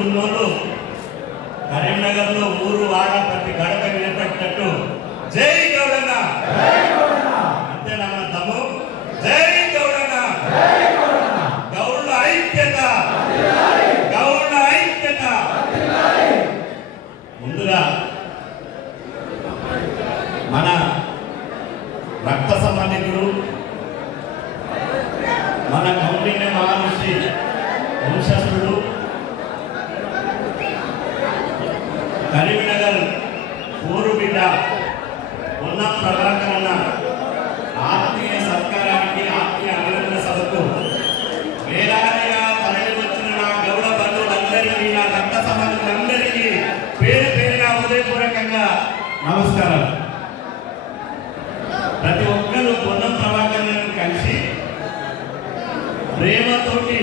ఉన్నోళ్ళు కరీంనగర్లో ఊరు వాడ ప్రతి గడప నిలబెట్టినట్టు జై గౌడన్న అంతేనా మన తమ్ము? జై గౌడన్న, గౌడ ఐక్యత, గౌడ ఐక్యత. ముందుగా మన రక్త సంబంధికుడు, మన కౌండిన్య మహర్షి వంశస్థుడు, కరీంనగర్ ఊరు బిడ్డ పొన్నం ప్రభాకర్ అన్న ఆత్మీయ సత్కారానికి, ఆత్మీయ అభినందన సభకు వేలాదిగా తరలి వచ్చిన నా గౌడ బంధువులందరికీ, నా రక్త సంబంధికులందరికీ పేరు పేరున హృదయపూర్వకంగా నమస్కారం. ప్రతి ఒక్కరూ పొన్నం ప్రభాకర్ కలిసి ప్రేమతోటి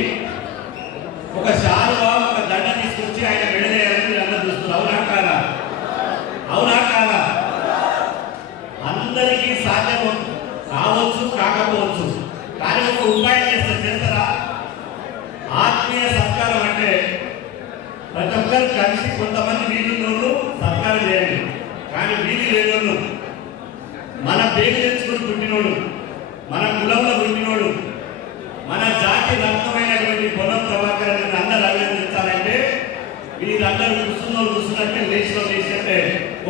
ఒక శాలువా, ఒక దండ తీసుకొచ్చి ఆయన విడదీయాలని మీరు అందరూ చూస్తున్నారు. అవునా కాదా? అవునా కాదా? అందరికీ సాధ్యం కావచ్చు, కాకపోవచ్చు, కానీ ఒక ఉపాయం చేస్తారా? ఆత్మీయ సత్కారం అంటే ప్రతి ఒక్కరు కలిసి కొంతమంది వీధుల్లో సత్కారం చేయండి. కానీ వీధి లేనోళ్ళు, మన పేరు తెచ్చుకుని పుట్టినోడు, మన కులంలో పుట్టినోడు, మన జాతి రక్తమైనటువంటి పొన్నం ప్రభాకర్ అందరూ అభినందించాలంటే వీరందరూ కూర్చున్నట్టే లేచినట్టే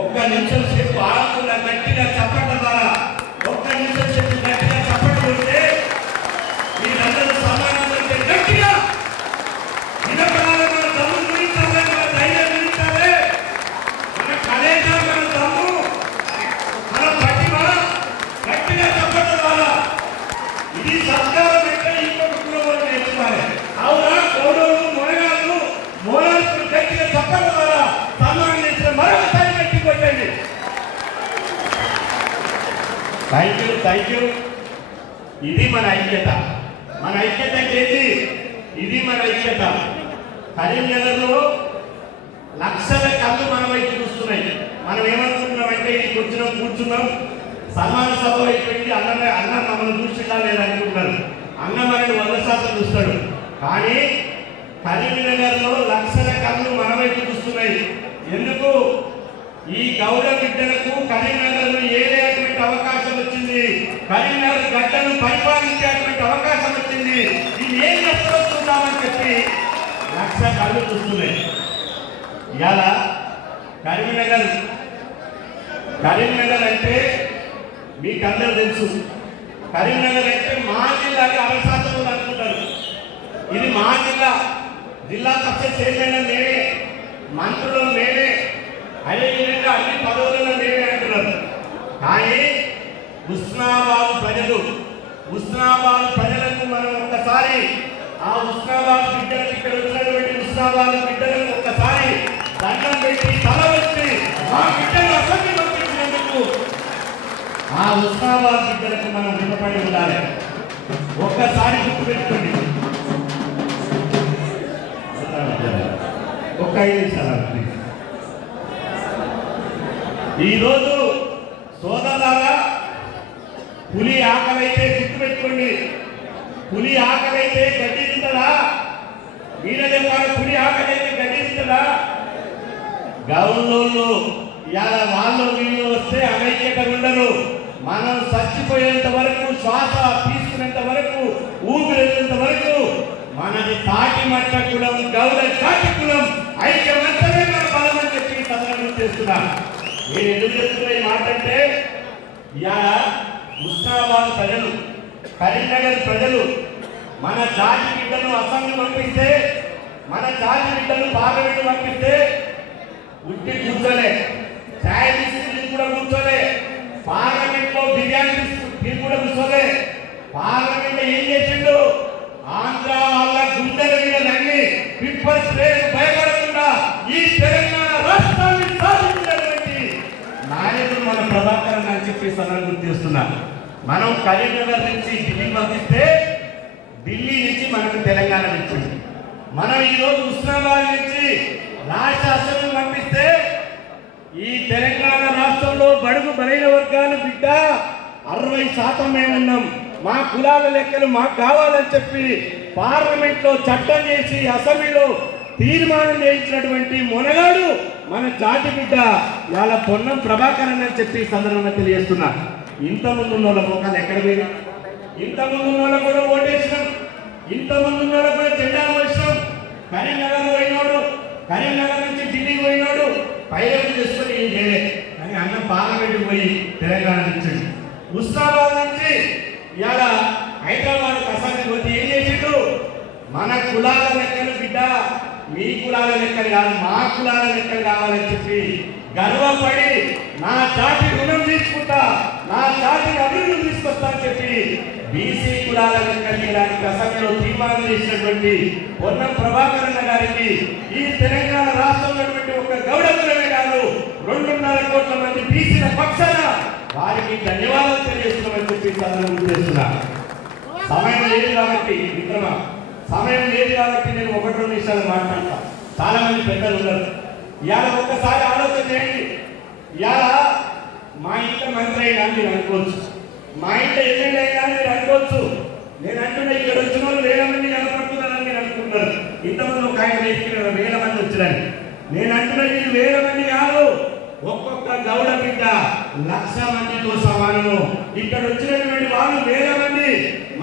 ఒక్క నిమిషం సేపు ఆడకుండా గట్టిగా చప్పట్ల ద్వారా ఒక్క నిమిషం సేపు గట్టిగా చప్పట్లు కొడితే వీరందరూ సమానంగా గట్టిగా నిలబడాలి. మన దమ్ము గురించాలి, మన ధైర్యం గురించాలి, మన కలేజ, మన దమ్ము, మన ప్రతిభ గట్టిగా చప్పట్ల ద్వారా ఇది సత్కారం అంటే ఇంకొక కులం నేర్చుకోవాలి. అవునా? గౌరవులు, మొనగాళ్ళు, మోనాలు గట్టిగా చప్పట్ల ద్వారా సన్మానం చేసిన మరొకసారి గట్టి కొట్టండి. Thank you. ఇది మన ఐక్యత. మన ఐక్యత ఏంటి? ఇది మన ఐక్యత. కరీంనగర్లో లక్షల కళ్ళు మన వైపు చూస్తున్నాయి. మనం ఏమనుకుంటున్నామంటే ఇది కూర్చున్నాం, సన్మాన సభ అయిపోయింది, అన్న మమ్మల్ని చూసినా లేదనుకుంటున్నారు. అన్న మనల్ని 100% చూస్తాడు. కానీ కరీంనగర్లో లక్షల కళ్ళు మన వైపు చూస్తున్నాయి. ఎందుకు? ఈ గౌడ బిడ్డలకు కరీంనగర్లో ఏదేటువంటి అవకాశం వచ్చింది, కరీంనగర్ గడ్డను పరిపాలించేటువంటి అవకాశం వచ్చింది. ఇది ఏం ఎప్పుడో చూద్దామని చెప్పి లక్ష కళ్ళు చూస్తున్నాయి. ఇవాళ కరీంనగర్ అంటే మీకు అందరూ తెలుసు. కరీంనగర్ అంటే మా జిల్లాకి 60% అనుకుంటారు. ఇది మా జిల్లా పరిషత్ చైర్మన్ మేమే, మంత్రులు మేమే, అదేవిధంగా అన్ని పదవులలో మేమే అంటున్నారు. కానీ హుస్నాబాద్ ప్రజలకు మనం ఒక్కసారి ఆ హుస్నాబాద్ బిడ్డలకు, ఇక్కడ ఉన్నటువంటి హుస్నాబాద్ బిడ్డలకు ఒక్కసారి దండం పెట్టి తల వచ్చి ఆ బిడ్డలు అసెంబ్లీ పంపించినందుకు ఆ హుస్నాబాద్ బిడ్డలకు మనం రుణపడి ఉండాలి. ఒక్కసారి గుర్తుపెట్టుకోండి. ఒక్క 5 నిమిషాలు ప్లీజ్. ఈరోజు సోదరులారా, పులి ఆకలైతే గుర్తుపెట్టుకోండి, పులి ఆకలైతే గడ్డి తింటదా? మీరే చెప్పాలి. పులి ఆకలైతే గడ్డి తింటదా? గౌన్లోళ్ళు ఇవాళ వాళ్ళు వీళ్ళు వస్తే అనైక్యత ఉండరు. మనం చచ్చిపోయేంత వరకు, శ్వాస తీసుకునేంత వరకు, ఊపిరేంత వరకు మనది తాటి మట్ట కులం, గౌడ జాతి కులం, ఐక్యమంతమే మన బలం అని చెప్పి సందర్భం చేస్తున్నాం. నేను ఎందుకు చెప్తున్నా ఈ మాట అంటే, ఇవాళ హుస్నాబాద్ ప్రజలు, కరీంనగర్ ప్రజలు మన జాతి బిడ్డను అసెంబ్లీ పంపిస్తే, మన జాతి బిడ్డను పార్లమెంట్ పంపిస్తే ఉట్టి కూర్చోలే, ఛాయ్ తీసుకుని కూడా కూర్చోలే, పార్లమెంట్ లో బిర్యానీ తీసుకుని కూడా కూర్చోలే. పార్లమెంట్ ఏం చేసిండు? ఆంధ్ర వాళ్ళ గుండెల మీద నంగి పిప్పర్ స్ప్రే భయపడకుండా ఈ తెలంగాణ రాష్ట్రాన్ని సాధించినటువంటి నాయకుడు మన ప్రభాకర్ అని చెప్పి సదనం గుర్తు చేస్తున్నా. మనం కరీంనగర్ నుంచి ఢిల్లీ పంపిస్తే, ఢిల్లీ నుంచి మనకు తెలంగాణ ఇచ్చింది. మనం ఈరోజు హుస్నాబాద్ నుంచి రాష్ట్ర అసెంబ్లీ పంపిస్తే ఈ తెలంగాణ రాష్ట్రంలో బడుగు బలైన వర్గాలు బిడ్డ 60% మేము ఉన్నాం. మా కులాల లెక్కలు మాకు కావాలని చెప్పి పార్లమెంట్ లో చట్టం చేసి అసెంబ్లీలో తీర్మానం చేయించినటువంటి మొనగాడు మన జాతి బిడ్డ వాళ్ళ పొన్నం ప్రభాకర్ అని చెప్పి సందర్భంగా తెలియజేస్తున్నా. ఇంతమంది ఉన్న వాళ్ళ మోకాలు ఎక్కడ పోయి, ఇంతమంది ఉన్న వాళ్ళకు కూడా ఓటేసినాం, ఇంతమంది ఉన్న వాళ్ళకు కూడా జెండా వేసినాం. కరీంనగర్ పోయినాడు, కరీంనగర్ నుంచి ఢిల్లీకి పోయినాడు, పైలట్ చేసుకొని ఏం చేయలేదు. కానీ అన్న పార్లమెంట్కి పోయి తెలంగాణ నుంచి హుస్నాబాద్ నుంచి ఇవాళ హైదరాబాద్ అసెంబ్లీ పోతే ఏం చేసిండు? మన కులాల లెక్కలు బిడ్డ, మీ కులాల లెక్కలు కాదు, మా కులాల లెక్కలు కావాలని చెప్పి గర్వపడి నా జాతి రుణం తీసుకుంటా, నా జాతిని అభివృద్ధి తీసుకొస్తా అని చెప్పి బీసీ కులాల లెక్కలు తీయడానికి అసెంబ్లీలో తీర్మానం చేసినటువంటి పొన్నం ప్రభాకర్ అన్న గారికి ఈ తెలంగాణ రాష్ట్రంలో ఒక గౌడ కులమే కాదు 2.5 కోట్ల మంది బీసీల పక్షాన వారికి ధన్యవాదాలు తెలియజేస్తున్నామని చెప్పి సందర్భంగా చేస్తున్నా. సమయం లేదు కాబట్టి మిత్రమా, సమయం లేదు కాబట్టి నేను 1-2 నిమిషాలు మాట్లాడతా. చాలా మంది పెద్దలు ఉన్నారు. ఇవాళ ఒక్కసారి ఆలోచన చేయండి. ఇవాళ మా ఇంట్లో మంత్రి అయినా మీరు అనుకోవచ్చు, మా ఇంట్లో ఎమ్మెల్యే అయినా మీరు అనుకోవచ్చు. నేను అంటున్నా ఇక్కడ వచ్చిన వాళ్ళు 1000 మంది కనపడుతున్నారని మీరు అనుకుంటున్నారు. ఇంతమంది ఒక ఆయన 1000 మంది వచ్చారని నేను అంటున్నా. ఇది 1000 మంది కాదు, ఒక్కొక్క గౌడ బిడ్డ 1,00,000 మందితో సమానము. ఇక్కడ వచ్చినటువంటి వాళ్ళు 1000 మంది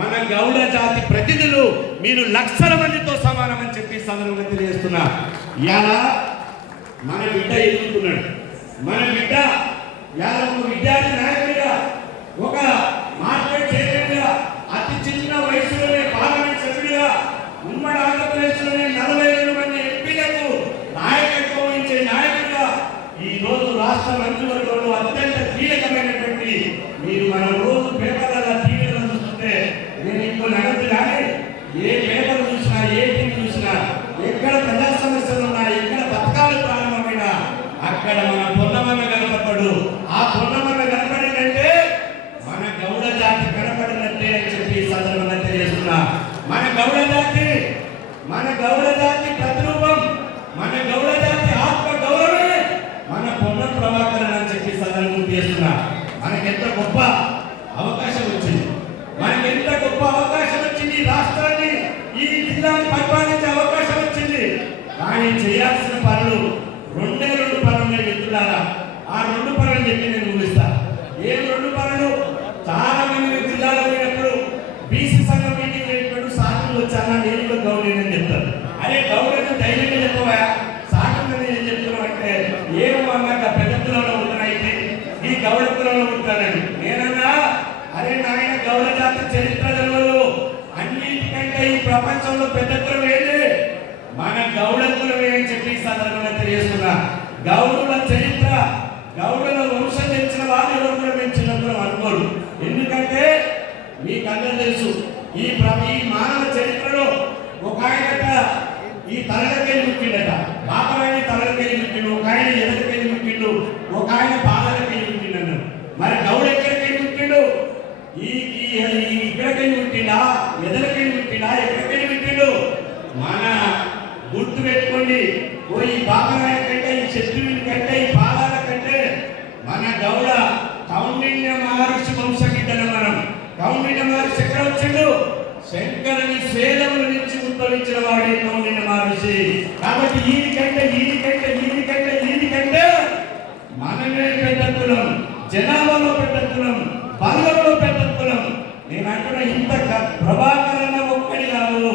మన గౌడ జాతి ప్రతినిధులు, మీరు 1,00,000 మందితో సమానం అని చెప్పి సందర్భంగా తెలియజేస్తున్నా. ఇవాళ మన బిడ్డ ఎదుగుతున్నాడు, మన బిడ్డ ఇవాళ ఒక విద్యార్థి నాయకుడిగా, ఒక మార్కెట్ చైర్మన్గా, అతి చిన్న వయసులోనే పార్లమెంట్ సభ్యుడిగా, ఉమ్మడి ఆంధ్రప్రదేశ్లోనే 40,000 మంది ఎంపీలకు నాయకత్వం వహించే నాయకుడిగా ఈ రోజు రాష్ట్ర మంత్రివర్గంలో అత్యంత కీలకమైనటువంటి మీరు మనం రోజు పేపర్లలో టీవీలో చూస్తుంటే నేను ఇంకో నగదు కానీ ఏ పేపర్ చూసినా, ఏ టీవీ చూసినా, ఎక్కడ ప్రజా సమస్యలు ఉన్నా, ఎక్కడ పథకాలు ప్రారంభమైనా అక్కడ మన పొన్నమన్న కనపడ్డాడు. ఆ పొన్నమన్న కనపడిందంటే మన గౌడ జాతి కనపడినట్టే అని చెప్పి సందర్భంగా తెలియజేస్తున్నా. మన గౌడ జాతి, మన గౌడ జాతి ప్రతిరూపం, మన గౌడ జాతి ఆత్మ గౌరవమే మన పొన్నం ప్రభాకర్ అని చెప్పి సందర్భం చేస్తున్నా. మనకెంత గొప్ప అవకాశం వచ్చింది, మనకెంత గొప్ప అవకాశం వచ్చింది. రాష్ట్రాన్ని, ఈ జిల్లాని పరిపాలించే అవకాశం వచ్చింది. కానీ చేయాల్సిన పనులు 2 పనులు మిత్రులారా. ఆ 2 పనులు చెప్పి నేను ముగిస్తా. ఏం 2 పనులు? చాలా మంది జిల్లాలో పోయినప్పుడు బీసీ సంఘం మీటింగ్ అయినప్పుడు సాకులు వచ్చానా నేను కూడా గౌడని చెప్తాను. అరే గౌడని ధైర్యంగా చెప్పవా, సాకులు నేను చెప్తున్నావు అంటే ఏమో అన్నాక పెద్ద కులంలో ఉంటానైతే ఈ గౌడ కులంలో ఉంటానని నేనన్నా. అరే నాయన గౌడ జాతి చరిత్ర తెలియదు, అన్నిటికంటే ఈ ప్రపంచంలో పెద్ద కులం ఏది? మన గౌడ కులమే అని చెప్పి సందర్భంగా తెలియజేస్తున్నా. గౌడుల చరిత్ర, గౌడుల వంశం తెచ్చిన వాళ్ళు ఎవరు కూడా మేము చిన్నప్పుడు అనుకోరు. ఎందుకంటే మీకందరూ తెలుసు, ఈ మానవ చరిత్రలో ఒక ఆయన ఈ తలలకెళ్ళి ముట్టిండట, పాపరాయని తలలకెళ్ళి ముట్టిండు, ఒక ఆయన ఎదరికెళ్ళి ముట్టిండు, ఒక ఆయన పాదాలకెళ్ళి ముట్టిండు. మరి గౌడ ఎక్కడికెళ్ళి ముట్టిండు? ఇక్కడికెళ్ళి ముట్టిండా, ఎదరికెళ్ళి ముట్టిండా, ఎక్కడికెళ్ళి ముట్టిండు? మన గుర్తు పెట్టుకోండి. ఈ బాబరాయ కంటే, ఈ శత్రువుని కంటే, ఈ పాదాల కంటే మన గౌడ కౌండిన్య మహర్షి వంశగిడ్డలు. మనం కౌండిన్య మహర్షి ఎక్కడ వచ్చిండు? శంకరుని స్వేదముల నుంచి ఉద్భవించిన వాడే కౌండిన్య మహర్షి. కాబట్టి ఈయనకంటే మనమే పెద్ద కులం, జనాభాలో పెద్ద కులం, బలంలో పెద్ద కులం. నేను అంటున్నా, ఇంత ప్రభాకరణ ఒక్కడి కాదు,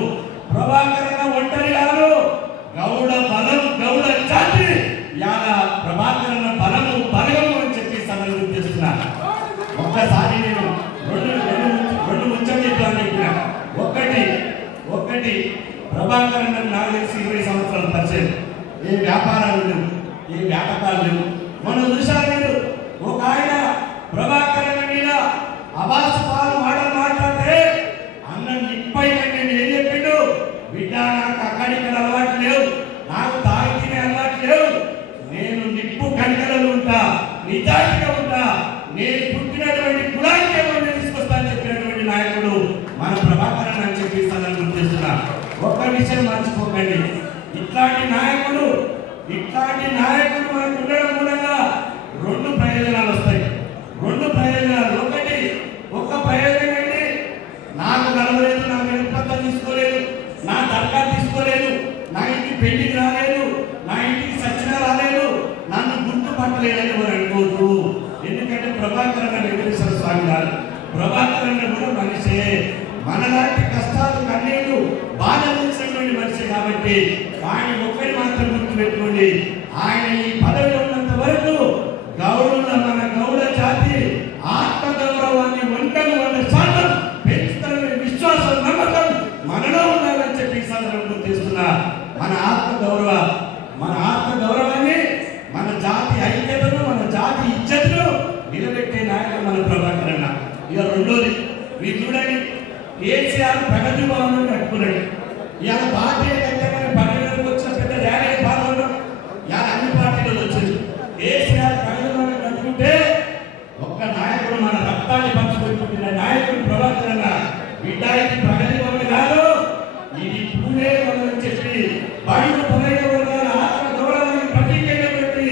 ప్రభాకరణ ఒంటరి కాదు. గౌడ బలం, గౌడ జాతి ఇలా ప్రభాకరణ బలము, బలము అని చెప్పి సందర్భం చేస్తున్నా. ఒక్కసారి నేను రెండు ముచ్చం చెప్పాను చెప్పిన. ఒకటి ప్రభాకరణ నాకు తెలిసి 20 సంవత్సరాల పరిచయం. ఏ వ్యాపారాలు లేవు, ఏ వ్యాపకాలు లేవు. మనం చూసారు మీరు, ఒక ఆయన ప్రభాకరణ మీద అబాస పాలు మాట్లాడితే అన్న నిప్పై కంటే ఏం చెప్పిండు? బిడ్డ నాకు అక్కడిక్కడ అలవాటు లేవు, నాకు తాగితేనే అలవాటు లేవు, నేను నిప్పు కణికలలో ఉంటా, నిజాయితీగా ఉంటా, నేను పుట్టినటువంటి కులానికి ఎవరిని తీసుకొస్తా అని చెప్పినటువంటి నాయకుడు మన ప్రభాకరణ అని చెప్పి సందర్భం చేస్తున్నా. ఒక్క విషయం మర్చిపోకండి, ఇట్లాంటి నాయకుడు మనకు ఉండడం మూలంగా 2 ప్రయోజనాలు వస్తాయి. 2 ప్రయోజనాలు. ఒక ప్రయోజనం ఏంటి? నాకు కలవలేదు, నా వినపత్రం తీసుకోలేదు, నా దర్గా తీసుకోలేదు, నా ఇంటి పెళ్లికి ప్రభాకరణ వెంకటేశ్వర స్వామి గారు. ప్రభాకరణ కూడా మనిషే, మనలాంటి కష్టాలు కన్నీళ్లు బాధ తెలిసినటువంటి మనిషి కాబట్టి ఆయన ఒక్కరి మాత్రం గుర్తు పెట్టుకోండి. ఆయన ఈ పదవిలో ఉన్నంత వరకు గౌరవ మన గౌడ జాతి ఆత్మగౌరవాన్ని 100% పెంచుతారనే విశ్వాసం నమ్మకం మనలో ఉండాలని చెప్పి ఈ సందర్భంలో చేస్తున్నా. మన ఆత్మగౌరవాన్ని, మన జాతి ఐక్యతను, మన జాతి ఇజ్జతను నిలబెట్టే నాయకుడు మన ప్రభాకరణ. ఇక రెండోది మీరు చూడండి, కేసీఆర్ ప్రగతి భవనం కట్టుకున్నాడు. ఇవాళ భారతీయ జనతా పట్టణానికి వచ్చిన పెద్ద ర్యాలీ పాల్గొన్నాం. ఇవాళ అన్ని పార్టీలు వచ్చేది. కేసీఆర్ ప్రగతి భవనం కట్టుకుంటే ఒక్క నాయకుడు మన రక్తాన్ని పంచుకుంటున్న నాయకుడు ప్రభాకరణ. బిడ్డాయికి ప్రగతి భవనం కాదు, ఇది పూణే భవనం అని చెప్పి బడుగు బలైన వర్గాల ఆత్మ గౌరవాన్ని ప్రతీకైనటువంటి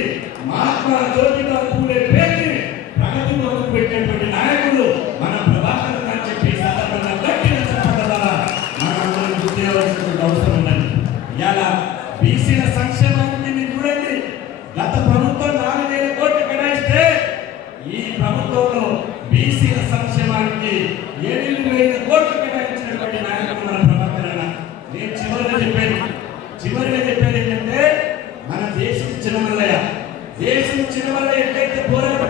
మహాత్మా జ్యోతిబా పూలే పేరుని ప్రగతి భవనం పెట్టినటువంటి నాయకుడు మన ప్రభాకరణ అని చెప్పి సందర్భంగా గట్టిగా చెప్పడం ద్వారా మనందరం గుర్తు చేయవలసినటువంటి అవసరం ఉన్నది. ఇలా బీసీల సంక్షేమానికి మీరు చూడండి, గత ప్రభుత్వం 4,000 కోట్లు కేటాయిస్తే ఈ ప్రభుత్వంలో బీసీల సంక్షేమానికి 7,000 కోట్లు కేటాయించినటువంటి నాయకుడు మన ప్రభాకరణ. నేను చివరిగా చెప్పేది ఏంటంటే, మన దేశం చిన్నమల్లయ్య ఎట్లయితే పోరాటం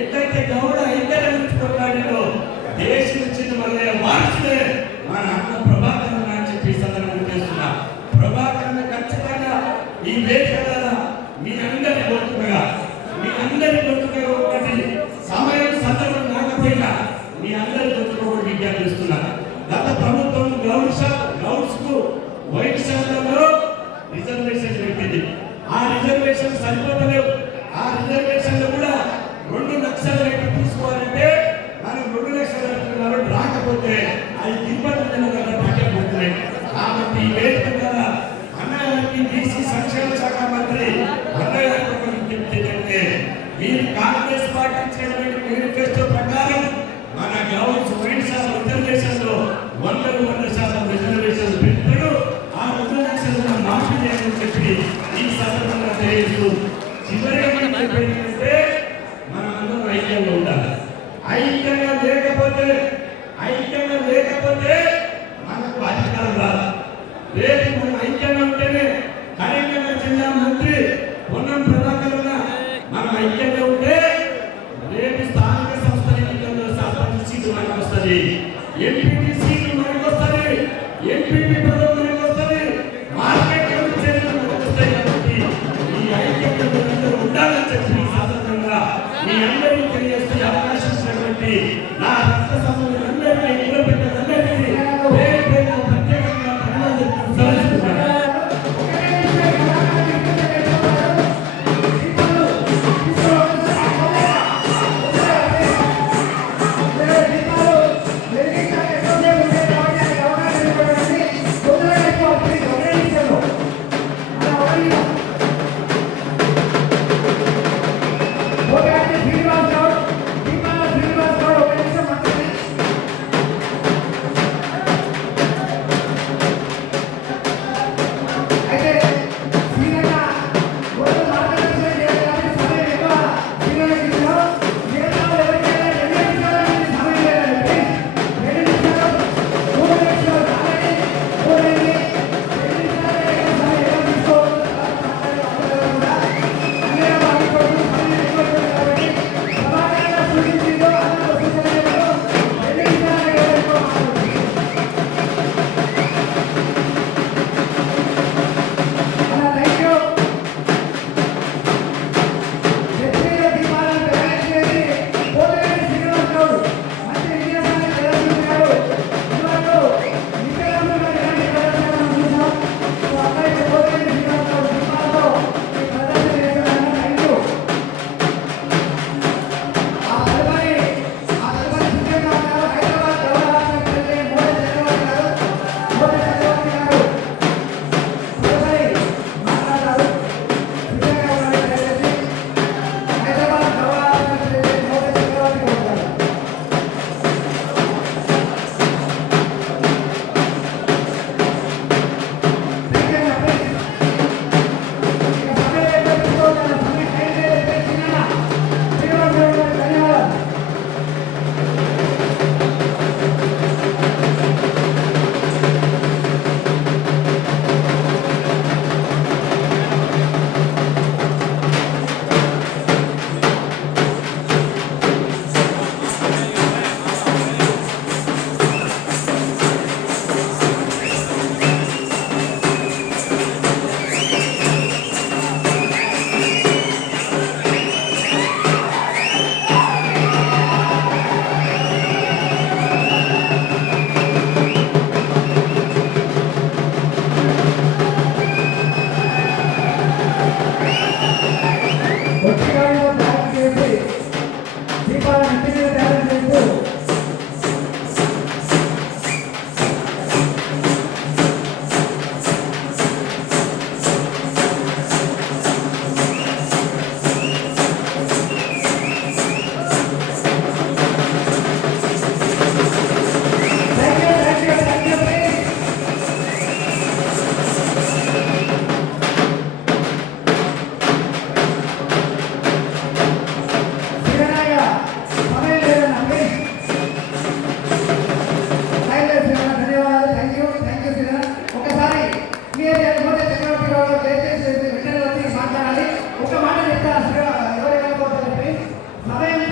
ఎట్లయితే గౌడ ఐక్యత నుంచి కొట్లాడిలో దేశం చిన్నమల్లయ్య వారసులే మన అన్న ప్రభాకరణ అని చెప్పి సందర్భం చేస్తున్నా. ప్రభాకరణ ఖచ్చితంగా ఈ దేశం మీ అందరి గొంతుగా ఒకటి సమయం సందర్భం కాకపోయినా మీ అందరి గొంతుగా కూడా విజ్ఞప్తి చేస్తున్నారు. గత ప్రభుత్వం గౌడ్స్ కు వైట్ శాతంలో రిజర్వేషన్ పెట్టింది. ఆ రిజర్వేషన్ సరిపోతలేవు. ఆ రిజర్వేషన్లు కూడా 2 లక్షల రేటు తీసుకోవాలంటే మనం 2 లక్షల రేటు రాకపోతే అది తిరుపతి పట్టకపోతున్నాయి. కాబట్టి ఈ వేదిక ద్వారా అన్నగారికి బీసీ సంక్షేమ శాఖ మంత్రి అన్నగారికి ఒక విజ్ఞప్తి ఏంటంటే, మీరు కాంగ్రెస్ పార్టీ ఇచ్చినటువంటి మేనిఫెస్టో ప్రకారం మన గౌడ్స్ వైట్ శాతం రిజర్వేషన్లో 100% రిజర్వేషన్ పెట్టారు. ఆ 2 లక్షలను మాఫీ చేయాలని చెప్పి ఈ సందర్భంగా తెలియజేస్తూ చివరిగా మనం చెప్పేది మనం అందరం ఐక్యంగా ఉండాలి. ఐక్యంగా లేకపోతే మనకు అధికారం రాదు. రేపు మనం ఐక్యంగా ఉంటేనే కరీంనగర్ జిల్లా మంత్రి పొన్నం